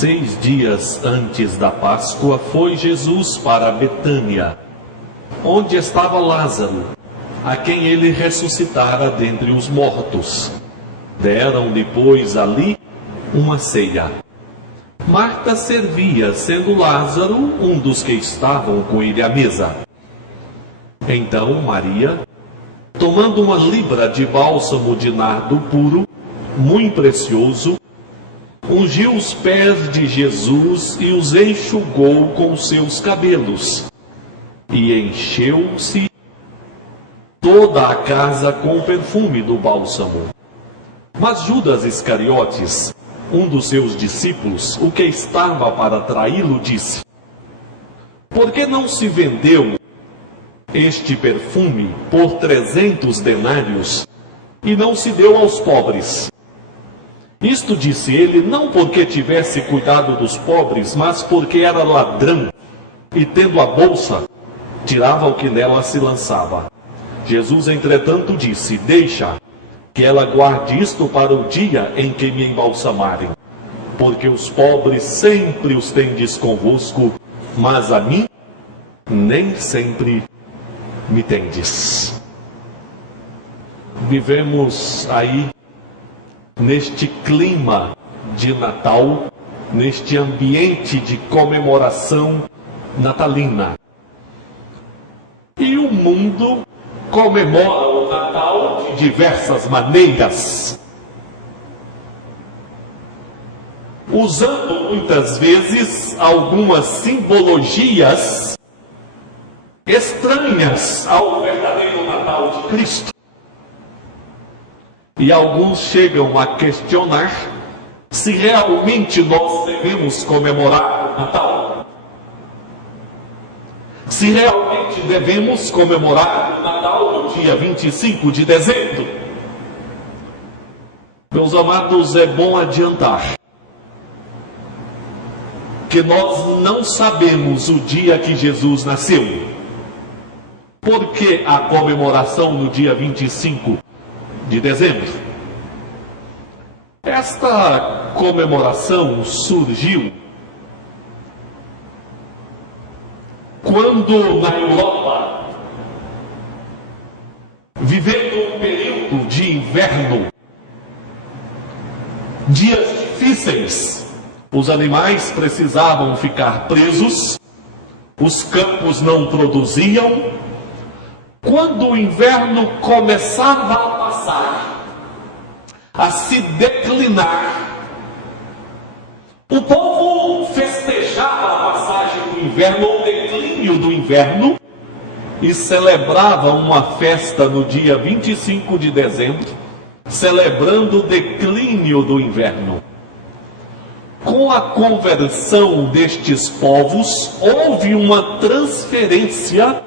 6 dias antes da Páscoa, foi Jesus para Betânia, onde estava Lázaro, a quem ele ressuscitara dentre os mortos. Deram depois ali uma ceia. Marta servia, sendo Lázaro um dos que estavam com ele à mesa. Então Maria, tomando uma libra de bálsamo de nardo puro, muito precioso, ungiu os pés de Jesus e os enxugou com seus cabelos, e encheu-se toda a casa com o perfume do bálsamo. Mas Judas Iscariotes, um dos seus discípulos, o que estava para traí-lo, disse: por que não se vendeu este perfume por 300 denários e não se deu aos pobres? Isto disse ele não porque tivesse cuidado dos pobres, mas porque era ladrão, e tendo a bolsa, tirava o que nela se lançava. Jesus, entretanto, disse: deixa que ela guarde isto para o dia em que me embalsamarem, porque os pobres sempre os tendes convosco, mas a mim nem sempre me tendes. Vivemos aí neste clima de Natal, neste ambiente de comemoração natalina. E o mundo comemora o Natal de diversas maneiras, usando muitas vezes algumas simbologias estranhas ao verdadeiro Natal de Cristo. E alguns chegam a questionar se realmente nós devemos comemorar o Natal. Se realmente devemos comemorar o Natal no dia 25 de dezembro. Meus amados, é bom adiantar que nós não sabemos o dia que Jesus nasceu. Por que a comemoração no dia 25 de dezembro? Esta comemoração surgiu quando na Europa, vivendo um período de inverno, dias difíceis, os animais precisavam ficar presos, os campos não produziam. Quando o inverno começava a passar, a se declinar, o povo festejava a passagem do inverno, ou o declínio do inverno, e celebrava uma festa no dia 25 de dezembro, celebrando o declínio do inverno. Com a conversão destes povos, houve uma transferência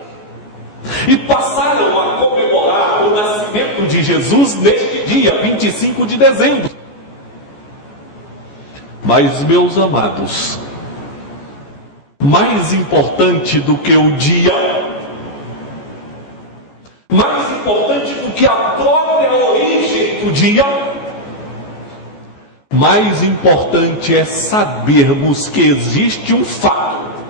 e passaram a comemorar o nascimento de Jesus neste dia 25 de dezembro. Mas, meus amados, mais importante do que o dia, mais importante do que a própria origem do dia, mais importante é sabermos que existe um fato.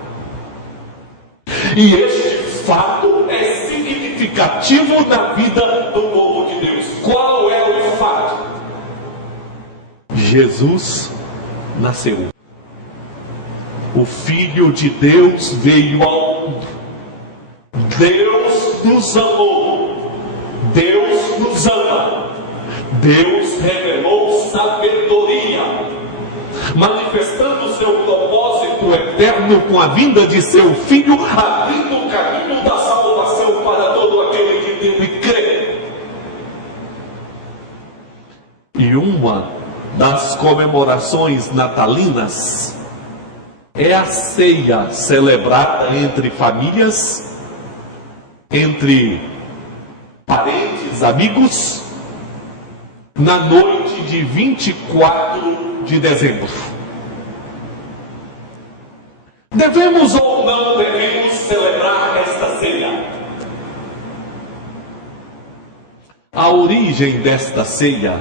E este fato é significativo na vida do povo de Deus. Qual é o fato? Jesus nasceu. O Filho de Deus veio ao mundo. Deus nos amou. Deus nos ama. Deus revelou sabedoria, manifestando seu propósito eterno com a vinda de seu Filho, abrindo o caminho da salvação para todo aquele que nele crê. E uma das comemorações natalinas é a ceia celebrada entre famílias, entre parentes, amigos, na noite de 24 de dezembro. Devemos ou não devemos celebrar esta ceia? A origem desta ceia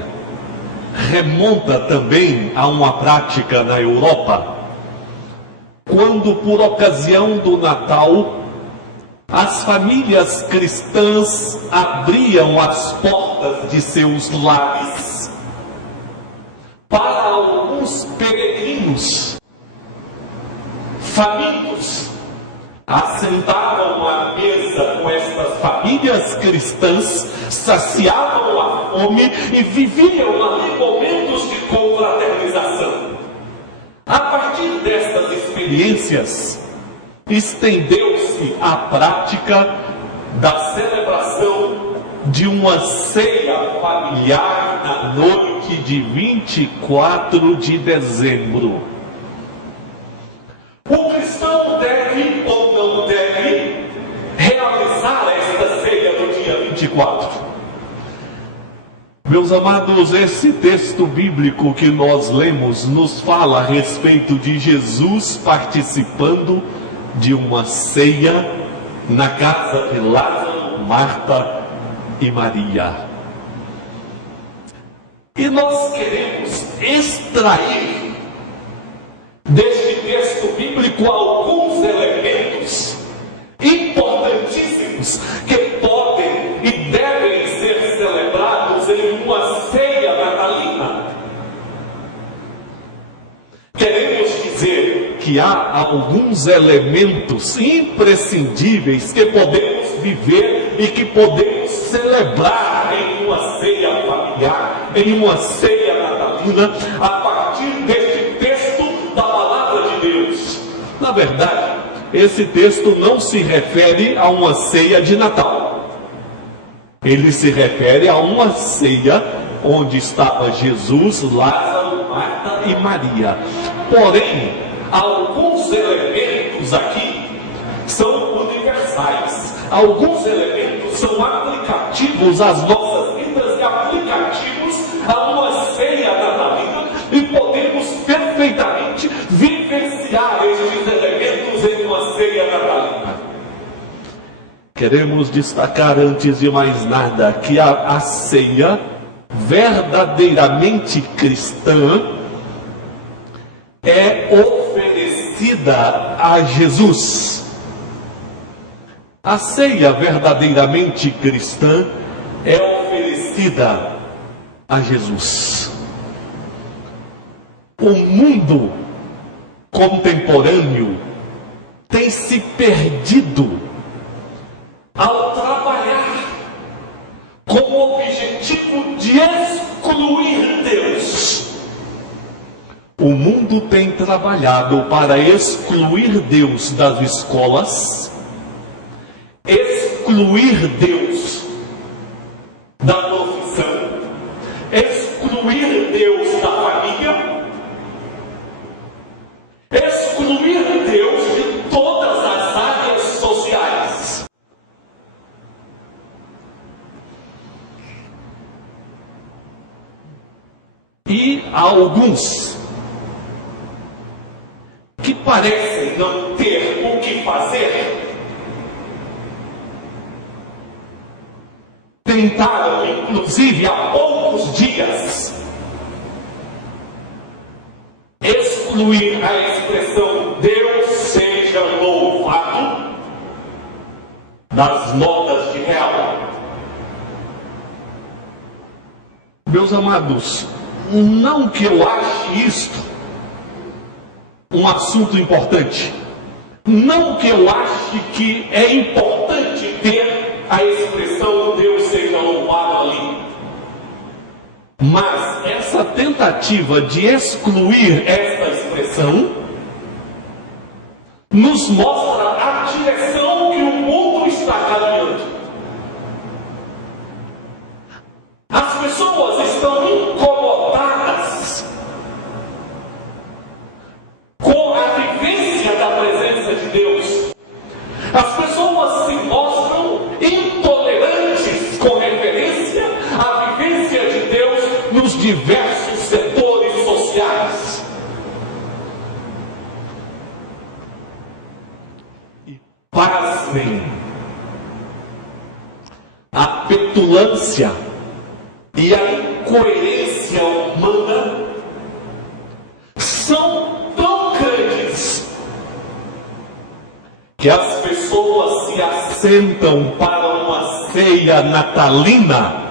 remonta também a uma prática na Europa, quando, por ocasião do Natal, as famílias cristãs abriam as portas de seus lares para alguns peregrinos famintos, assentavam à mesa com estas famílias cristãs, saciavam a fome e viviam ali momentos de confraternização. A partir destas experiências, estendeu-se a prática da celebração de uma ceia familiar na noite de 24 de dezembro. O cristão deve ou não deve realizar esta ceia no dia 24? Meus amados, esse texto bíblico que nós lemos nos fala a respeito de Jesus participando de uma ceia na casa de Lázaro, Marta e Maria. E nós queremos extrair deste texto bíblico alguns elementos importantíssimos que podem e devem ser celebrados em uma ceia natalina. Queremos dizer que há alguns elementos imprescindíveis que podemos viver e que podemos celebrar em uma ceia familiar, em uma ceia natalina, a partir deste texto da palavra de Deus. Na verdade, esse texto não se refere a uma ceia de Natal. Ele se refere a uma ceia onde estava Jesus, Lázaro, Marta e Maria. Porém, alguns elementos aqui são universais. Alguns elementos são aplicativos às nossas vidas e aplicativos a uma ceia natalina, e podemos perfeitamente vivenciar estes elementos em uma ceia natalina. Queremos destacar, antes de mais nada, que a ceia verdadeiramente cristã é oferecida a Jesus. A ceia verdadeiramente cristã é oferecida a Jesus. O mundo contemporâneo tem se perdido ao trabalhar com o objetivo de excluir Deus. O mundo tem trabalhado para excluir Deus das escolas, excluir Deus da profissão, excluir Deus da família, excluir Deus de todas as áreas sociais. E há alguns que parecem não ter o que fazer, tentaram, inclusive há poucos dias, excluir a expressão Deus seja louvado das notas de real. Meus amados, não que eu ache isto um assunto importante, não que eu ache que é importante ter a expressão Deus seja louvado ali, mas essa tentativa de excluir esta expressão nos mostra a direção que o mundo está caminhando. As pessoas estão incomodadas com a vivência da presença de Deus. As pessoas se mostram intolerantes com referência à vivência de Deus nos diversos setores sociais. E pasmem, a petulância e a incoerência humana são tão grandes que as pessoas se assentam para uma ceia natalina,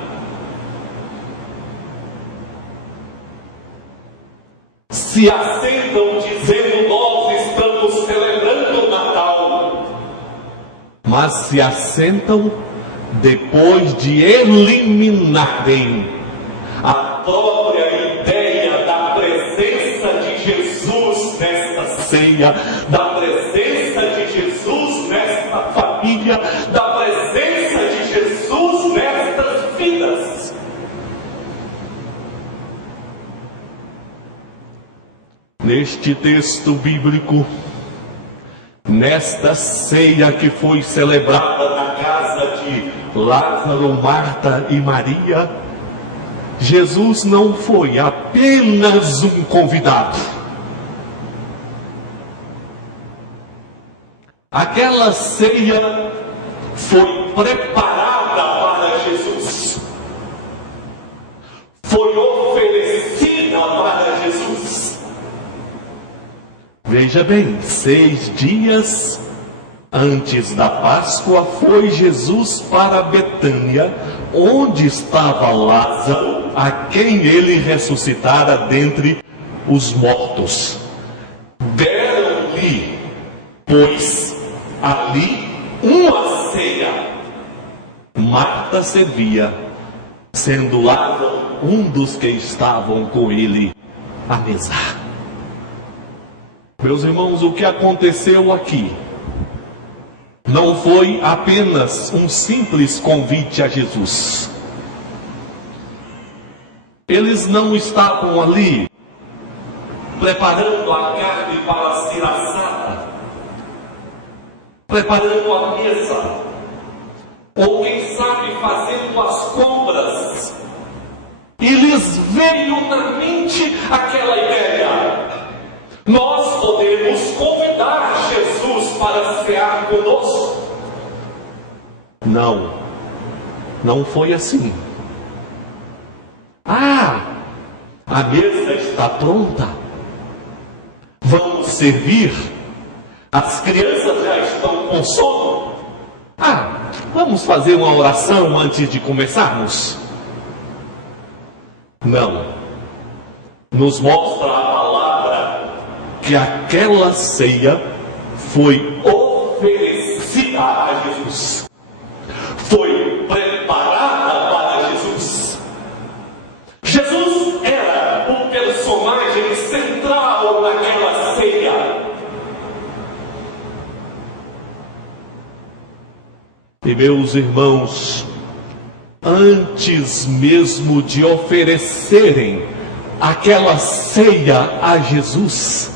se assentam dizendo: nós estamos celebrando o Natal, mas se assentam depois de eliminarem a própria ideia da presença de Jesus nesta ceia, da presença de Jesus nesta família, da presença de Jesus nestas vidas. Neste texto bíblico, nesta ceia que foi celebrada na casa de Lázaro, Marta e Maria, Jesus não foi apenas um convidado. Aquela ceia foi preparada para Jesus, foi oferecida para Jesus. Veja bem, 6 dias antes da Páscoa, foi Jesus para Betânia, onde estava Lázaro, a quem ele ressuscitara dentre os mortos. Deram-lhe, pois, ali uma ceia. Marta servia, sendo Lázaro um dos que estavam com ele à mesa. Meus irmãos, o que aconteceu aqui não foi apenas um simples convite a Jesus. Eles não estavam ali preparando a carne para ser assada, preparando a mesa, ou quem sabe fazendo as compras, e lhes veio na mente aquela ideia: nós podemos convidar Jesus para cear conosco. Não foi assim. A mesa está pronta, vamos servir, as crianças já estão com sono. Vamos fazer uma oração antes de começarmos? Não. Nos mostra a palavra que aquela ceia foi oferecida a Jesus, foi preparada para Jesus. Jesus era o personagem central naquela ceia. E meus irmãos, antes mesmo de oferecerem aquela ceia a Jesus,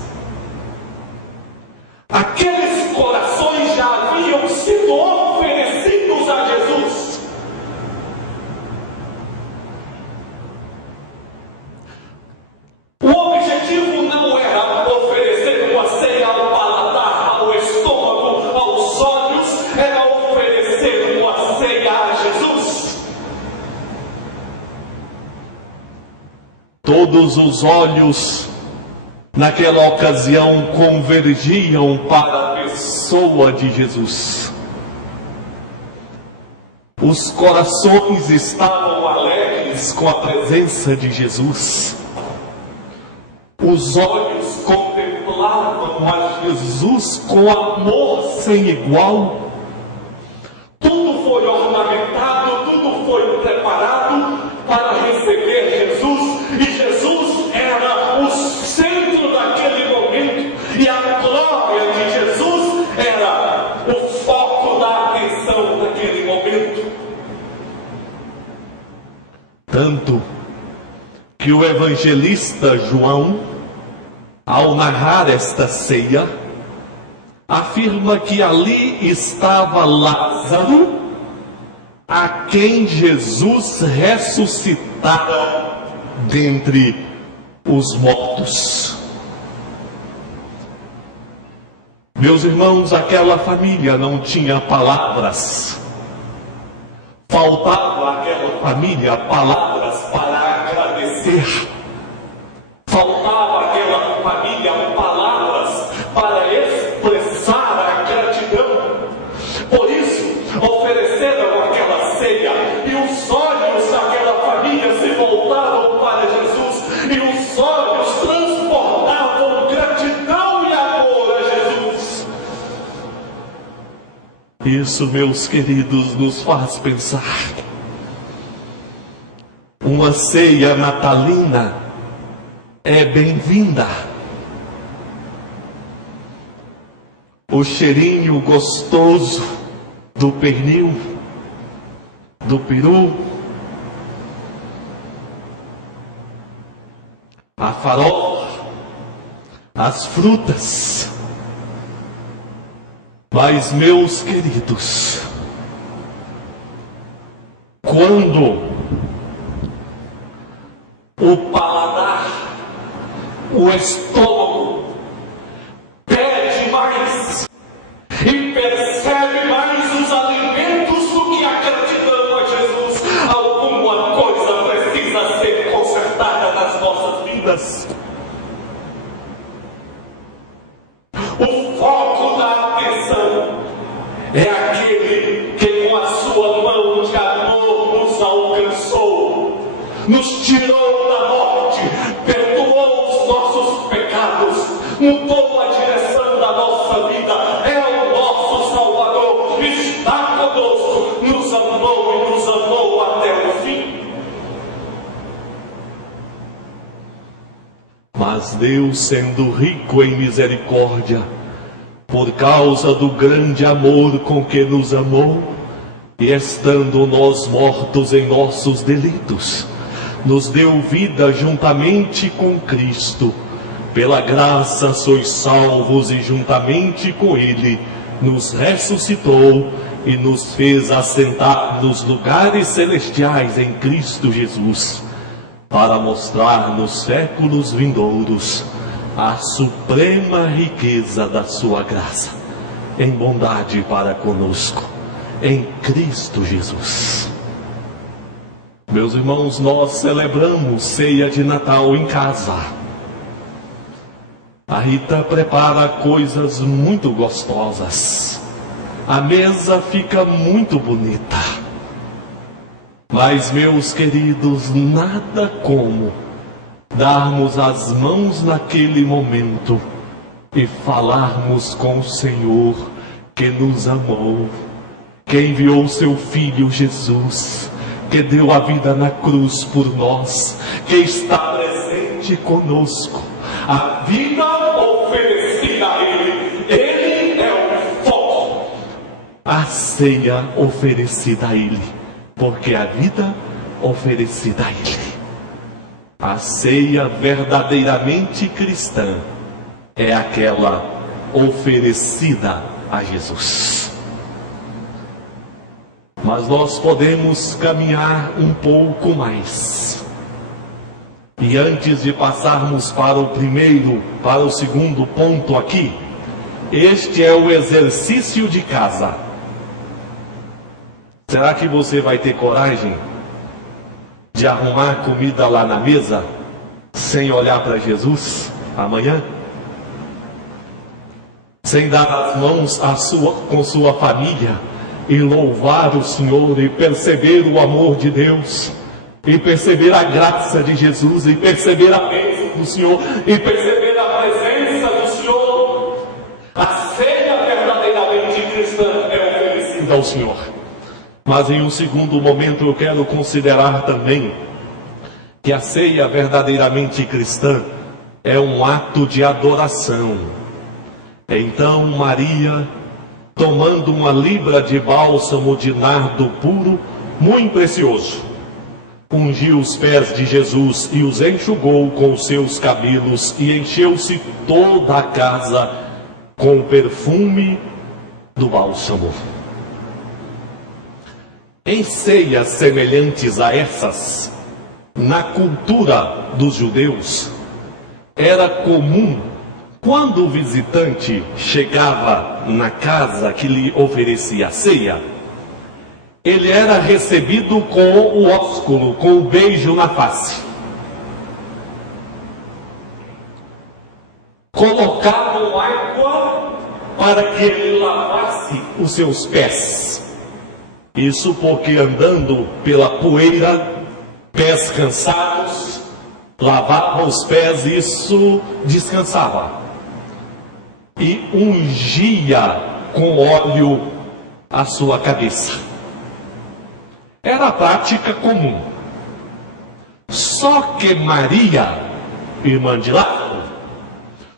aqueles corações já haviam sido oferecidos a Jesus. O objetivo não era oferecer uma ceia ao paladar, ao estômago, aos olhos, era oferecer uma ceia a Jesus. Todos os olhos naquela ocasião convergiam para a pessoa de Jesus. Os corações estavam alegres com a presença de Jesus. Os olhos contemplavam a Jesus com amor sem igual. Tudo foi ornamentado, tudo foi preparado para receber Jesus, e Jesus era o centro daquele momento, e a glória de Jesus era o foco da atenção daquele momento. Tanto que o evangelista João, ao narrar esta ceia, afirma que ali estava Lázaro, a quem Jesus ressuscitara dentre os mortos. Meus irmãos, aquela família não tinha palavras. Faltava àquela família palavras para agradecer. Faltava àquela família palavras para expressar a gratidão Isso, meus queridos, nos faz pensar. Uma ceia natalina é bem-vinda. O cheirinho gostoso do pernil, do peru, a farofa, as frutas. Mas, meus queridos, quando o paladar, o estômago pede mais e percebe mais os alimentos do que a gratidão a Jesus, alguma coisa precisa ser consertada nas nossas vidas. O foco da atenção é aquele que com a sua mão de amor nos alcançou, nos tirou da morte, perdoou os nossos pecados, mudou a direção da nossa vida, é o nosso Salvador, está conosco, nos amou e nos amou até o fim. Mas Deus, sendo rico em misericórdia, por causa do grande amor com que nos amou, e estando nós mortos em nossos delitos, nos deu vida juntamente com Cristo. Pela graça sois salvos, e juntamente com Ele nos ressuscitou e nos fez assentar nos lugares celestiais em Cristo Jesus, para mostrar nos séculos vindouros a suprema riqueza da sua graça, em bondade para conosco, em Cristo Jesus. Meus irmãos, nós celebramos ceia de Natal em casa. A Rita prepara coisas muito gostosas. A mesa fica muito bonita. Mas, meus queridos, nada como darmos as mãos naquele momento e falarmos com o Senhor que nos amou, que enviou seu Filho Jesus, que deu a vida na cruz por nós, que está presente conosco. A vida oferecida a Ele é o foco. A ceia oferecida a Ele, porque a vida oferecida a Ele. A ceia verdadeiramente cristã é aquela oferecida a Jesus. Mas nós podemos caminhar um pouco mais. E antes de passarmos para o segundo ponto aqui, este é o exercício de casa. Será que você vai ter coragem de arrumar comida lá na mesa, sem olhar para Jesus amanhã? Sem dar as mãos com sua família e louvar o Senhor e perceber o amor de Deus, e perceber a graça de Jesus, e perceber a bênção do Senhor, e perceber a presença do Senhor? A ceia verdadeiramente cristã é oferecida ao Senhor. Mas em um segundo momento eu quero considerar também que a ceia verdadeiramente cristã é um ato de adoração. Então Maria, tomando uma libra de bálsamo de nardo puro, muito precioso, ungiu os pés de Jesus e os enxugou com os seus cabelos, e encheu-se toda a casa com o perfume do bálsamo. Em ceias semelhantes a essas, na cultura dos judeus, era comum, quando o visitante chegava na casa que lhe oferecia a ceia, ele era recebido com o ósculo, com o beijo na face. Colocavam água para que ele lavasse os seus pés. Isso porque andando pela poeira, pés cansados, lavava os pés, isso descansava. E ungia com óleo a sua cabeça. Era a prática comum. Só que Maria, irmã de Lázaro,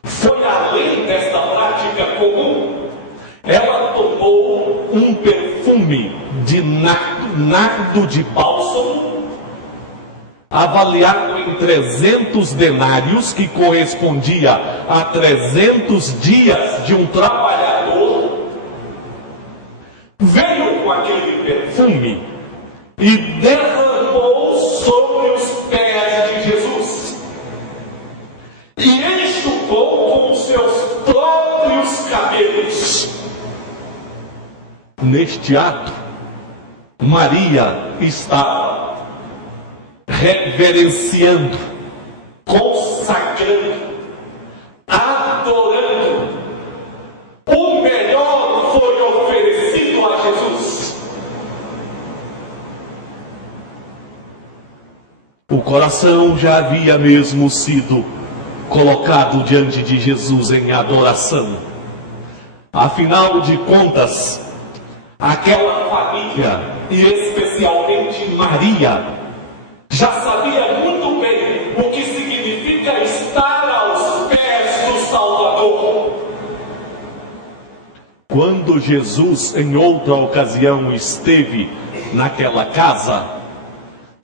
foi além desta prática comum. Ela tomou um perfume de nardo de bálsamo, avaliado em 300 denários, que correspondia a 300 dias de um trabalhador, veio com aquele perfume e derramou sobre os pés de Jesus e enxugou com os seus próprios cabelos. Neste ato, Maria estava reverenciando, consagrando, adorando. O melhor foi oferecido a Jesus. O coração já havia mesmo sido colocado diante de Jesus em adoração. Afinal de contas, aquela família, e especialmente Maria, já sabia muito bem o que significa estar aos pés do Salvador. Quando Jesus, em outra ocasião, esteve naquela casa,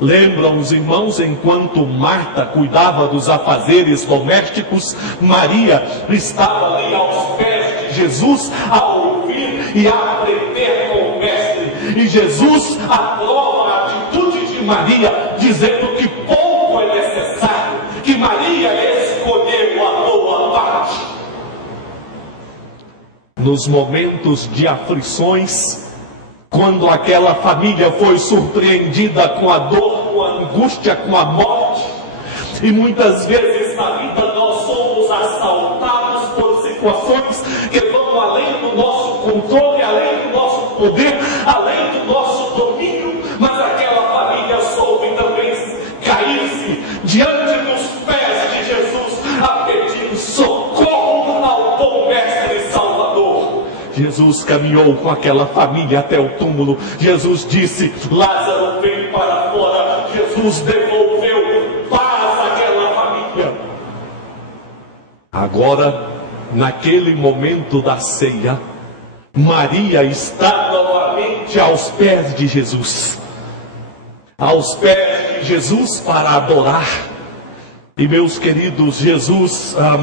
lembram os irmãos, enquanto Marta cuidava dos afazeres domésticos, Maria estava ali aos pés de Jesus a ouvir e a aprender com o Mestre. E Jesus aprova a atitude de Maria, dizendo que pouco é necessário, que Maria escolheu a boa parte. Nos momentos de aflições, quando aquela família foi surpreendida com a dor, com a angústia, com a morte, e muitas vezes na vida nós somos assaltados por situações que vão além do nosso controle, além do nosso poder, além do nosso domínio, mas aquela família soube também cair-se diante dos pés de Jesus a pedir socorro ao bom Mestre e Salvador. Jesus caminhou com aquela família até o túmulo. Jesus disse: Lázaro, vem para fora. Jesus devolveu paz àquela família. Agora, naquele momento da ceia, Maria está novamente aos pés de Jesus. Aos pés de Jesus para adorar. E meus queridos,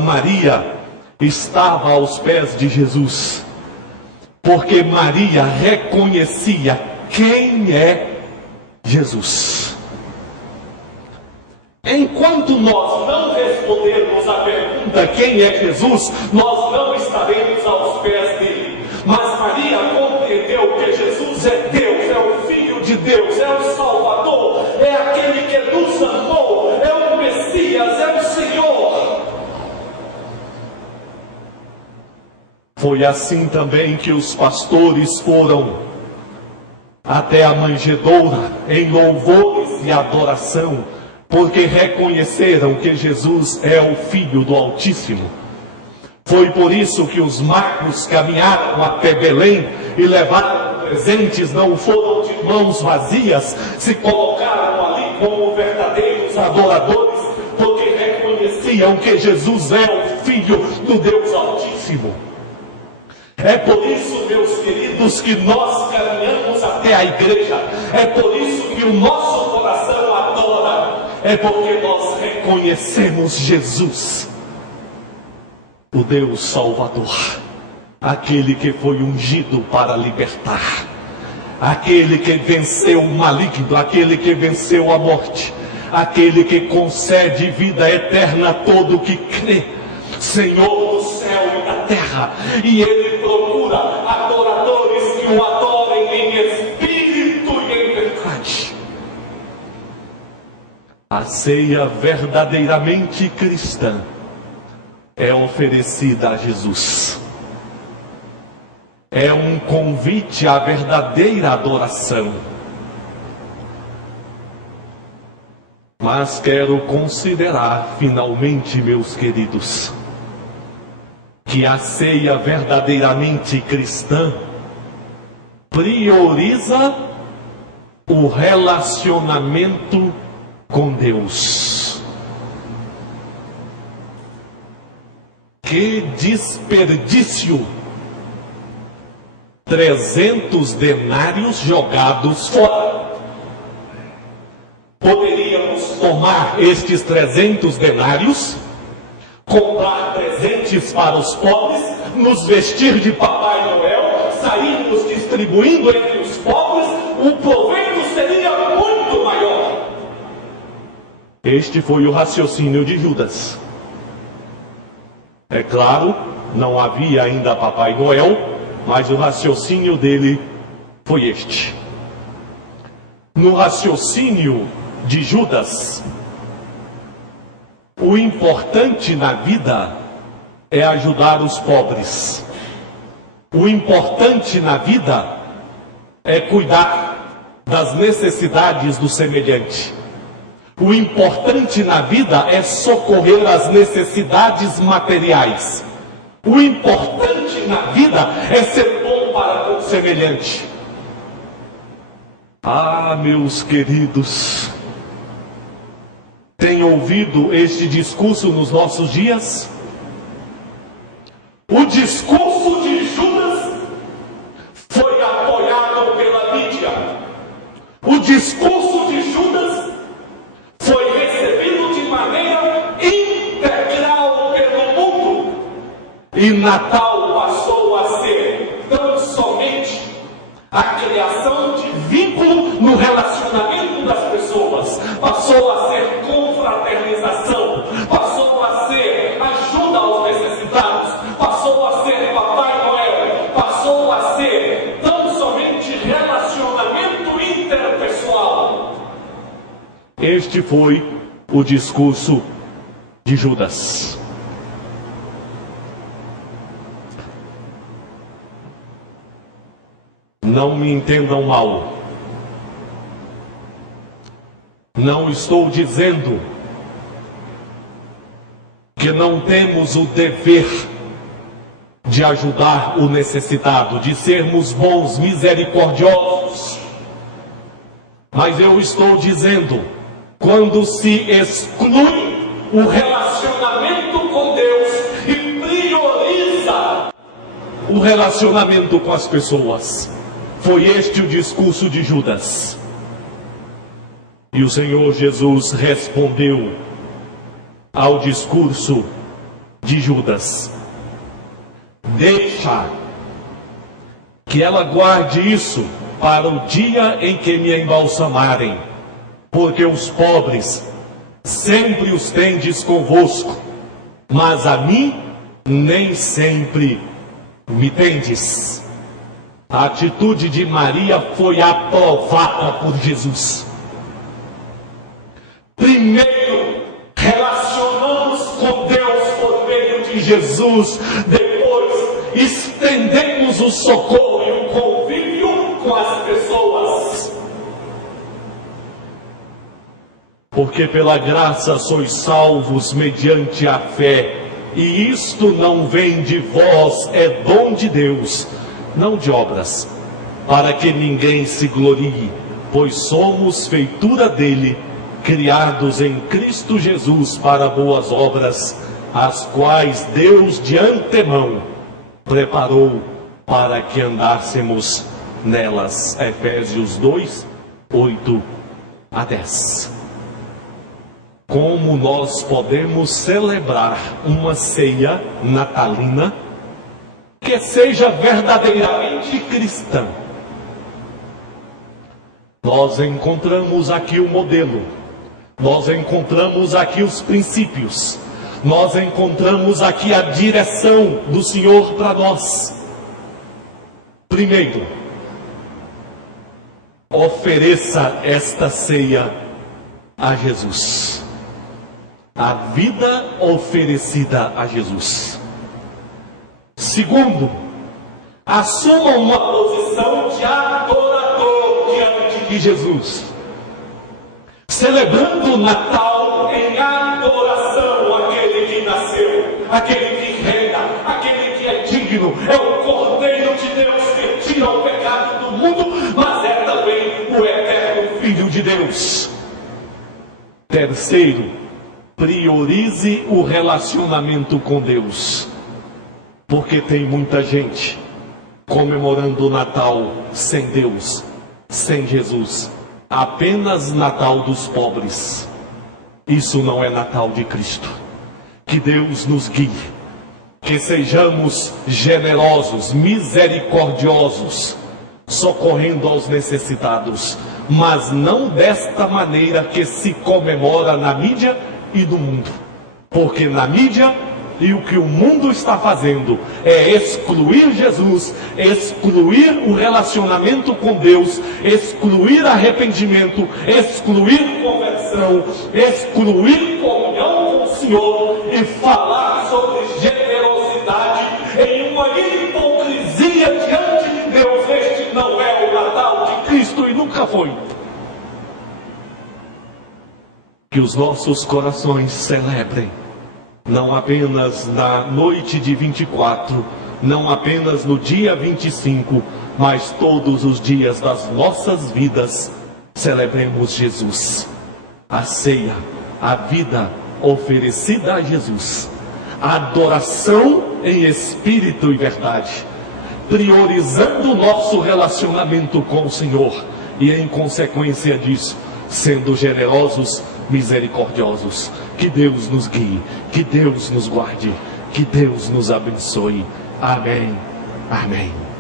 Maria estava aos pés de Jesus, porque Maria reconhecia quem é Jesus. Enquanto nós não respondermos à pergunta quem é Jesus, nós não estaremos aos pés dele. Mas Maria compreendeu que Jesus é Deus, é o Filho de Deus, é o Salvador, é aquele que nos amou, é o Messias, é o Senhor. Foi assim também que os pastores foram até a manjedoura em louvores e adoração, porque reconheceram que Jesus é o Filho do Altíssimo. Foi por isso que os magos caminharam até Belém e levaram presentes, não foram de mãos vazias, se colocaram ali como verdadeiros adoradores, porque reconheciam que Jesus é o Filho do Deus Altíssimo. É por isso, meus queridos, que nós caminhamos até a igreja. É por isso que o nosso coração adora. É porque nós reconhecemos Jesus, o Deus Salvador, aquele que foi ungido para libertar, aquele que venceu o maligno, aquele que venceu a morte, aquele que concede vida eterna a todo que crê, Senhor do céu e da terra. E Ele procura adoradores que o adorem em espírito e em verdade. A ceia verdadeiramente cristã é oferecida a Jesus. É um convite à verdadeira adoração. Mas quero considerar finalmente, meus queridos, que a ceia verdadeiramente cristã prioriza o relacionamento com Deus. Que desperdício! 300 denários jogados fora. Poderíamos tomar estes 300 denários, comprar presentes para os pobres, nos vestir de Papai Noel, sairmos distribuindo entre os pobres, o proveito seria muito maior. Este foi o raciocínio de Judas. É claro, não havia ainda Papai Noel, mas o raciocínio dele foi este. No raciocínio de Judas, o importante na vida é ajudar os pobres. O importante na vida é cuidar das necessidades do semelhante. O importante na vida é socorrer as necessidades materiais. O importante na vida é ser bom para com o semelhante. Ah, meus queridos, tem ouvido este discurso nos nossos dias? O discurso de Judas foi apoiado pela mídia. O discurso de Judas foi recebido de maneira integral pelo mundo. E Natal passou a ser tão somente a criação de vínculo no relacionamento das pessoas. Passou a ser confraternização. Passou a ser ajuda aos necessitados. Passou a ser Papai Noel. Passou a ser tão somente relacionamento interpessoal. Este foi o discurso de Judas. Não me entendam mal. Não estou dizendo que não temos o dever de ajudar o necessitado, de sermos bons, misericordiosos. Mas eu estou dizendo, quando se exclui o relacionamento com Deus e prioriza o relacionamento com as pessoas. Foi este o discurso de Judas. E o Senhor Jesus respondeu ao discurso de Judas: deixa que ela guarde isso para o dia em que me embalsamarem, porque os pobres sempre os tendes convosco, mas a mim nem sempre me tendes. A atitude de Maria foi aprovada por Jesus. Primeiro, relacionamos com Deus por meio de Jesus. Depois, estendemos o socorro e o convívio com as pessoas. Porque pela graça sois salvos mediante a fé. E isto não vem de vós, é dom de Deus, não de obras, para que ninguém se glorie, pois somos feitura dele, criados em Cristo Jesus para boas obras, as quais Deus de antemão preparou para que andássemos nelas. Efésios 2, 8 a 10. Como nós podemos celebrar uma ceia natalina que seja verdadeiramente cristã? Nós encontramos aqui o modelo, nós encontramos aqui os princípios, nós encontramos aqui a direção do Senhor para nós. Primeiro, ofereça esta ceia a Jesus. A vida oferecida a Jesus. Segundo, assuma uma posição de adorador diante de Jesus, celebrando o Natal em adoração àquele que nasceu, àquele que reina, àquele que é digno. É o Cordeiro de Deus que tira o pecado do mundo. Terceiro, priorize o relacionamento com Deus. Porque tem muita gente comemorando o Natal sem Deus, sem Jesus. Apenas Natal dos pobres. Isso não é Natal de Cristo. Que Deus nos guie. Que sejamos generosos, misericordiosos, socorrendo aos necessitados. Mas não desta maneira que se comemora na mídia e no mundo. Porque na mídia e o que o mundo está fazendo é excluir Jesus, excluir o relacionamento com Deus, excluir arrependimento, excluir conversão, excluir comunhão com o Senhor e falar sobre generosidade em uma hipocrisia diante de Deus. Este não é o Natal de Cristo e nunca foi. Que os nossos corações celebrem, não apenas na noite de 24, não apenas no dia 25, mas todos os dias das nossas vidas, celebremos Jesus. A ceia, a vida oferecida a Jesus, a adoração em espírito e verdade, priorizando o nosso relacionamento com o Senhor e, em consequência disso, sendo generosos, misericordiosos. Que Deus nos guie, que Deus nos guarde, que Deus nos abençoe. Amém. Amém.